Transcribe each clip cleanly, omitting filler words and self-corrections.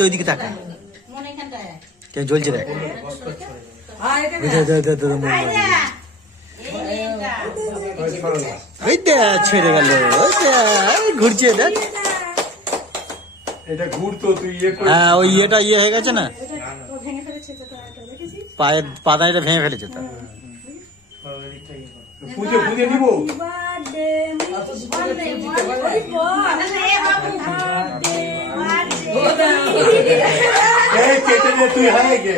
ওইদিকে তাকা কেন জ্বলছে দেখ ছেড়ে গেল ঘুরছে দেখ হ্যাঁ ওই ইয়েটা ইয়ে হয়ে গেছে না পায়ের পাদানিটা ভেঙে ফেলেছে তো পুজো পুজো দিব তুই হয় গে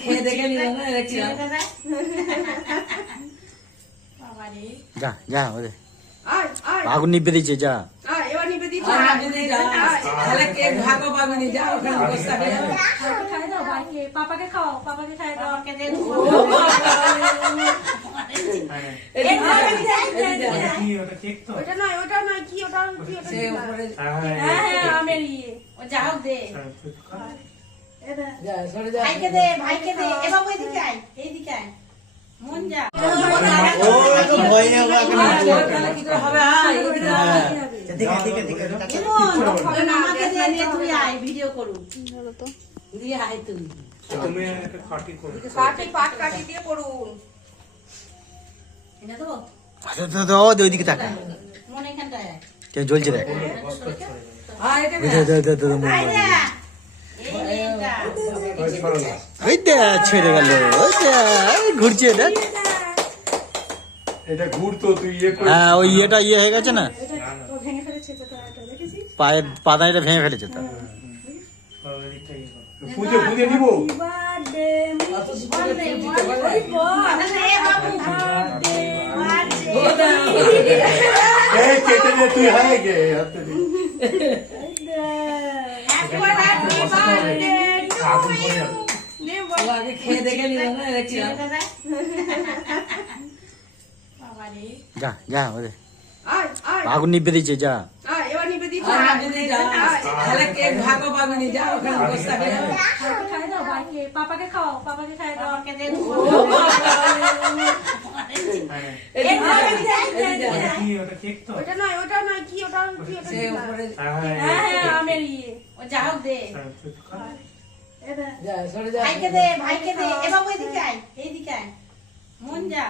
খেয়ে দেখে নিলাম না যা যা ওরে আগুন নিভে দিচ্ছে যা পাপাকে খাও পাপাকে খাই দাও ওটা নয় ওটা নয় কি ওটা কি ওটা হ্যাঁ আমের ইয়ে ও যাও দে ভাইকে দে ভাইকে দে এ বাবু এদিকে আয় এইদিকে আয় মন যা ও তো ভয় হবে কি করে হবে আমাকে দে নে তুই আয় ভিডিও করু বলো তো দিয়ে আয় তুই তুমি একটা খাটি করো কাটি পাট কাটি দিয়ে পড়ুন এটা দেবো ওইদিকে তাকা মন এখানটায় কেন জ্বলছে দেখ ছেড়ে গেল ঘুরছে দেখ হ্যাঁ ওই ইয়েটা ইয়ে হয়ে গেছে না পায়ের পাদানিটা ভেঙে ফেলেছে তো পুজো পুজো দিব তুই হয় গে খেয়ে দেখে নিলাম না যা যা ওরে আগুন নিভে দিচ্ছে যা পাপাকে খাও পাপাকে খাই দাও ওটা নয় ওটা নয় কি ওটা কি ওটা হ্যাঁ আমের ইয়ে ও যাও দে ভাইকে দে ভাইকে দে এ বাবু এদিকে আয় এইদিকে আয় মন যা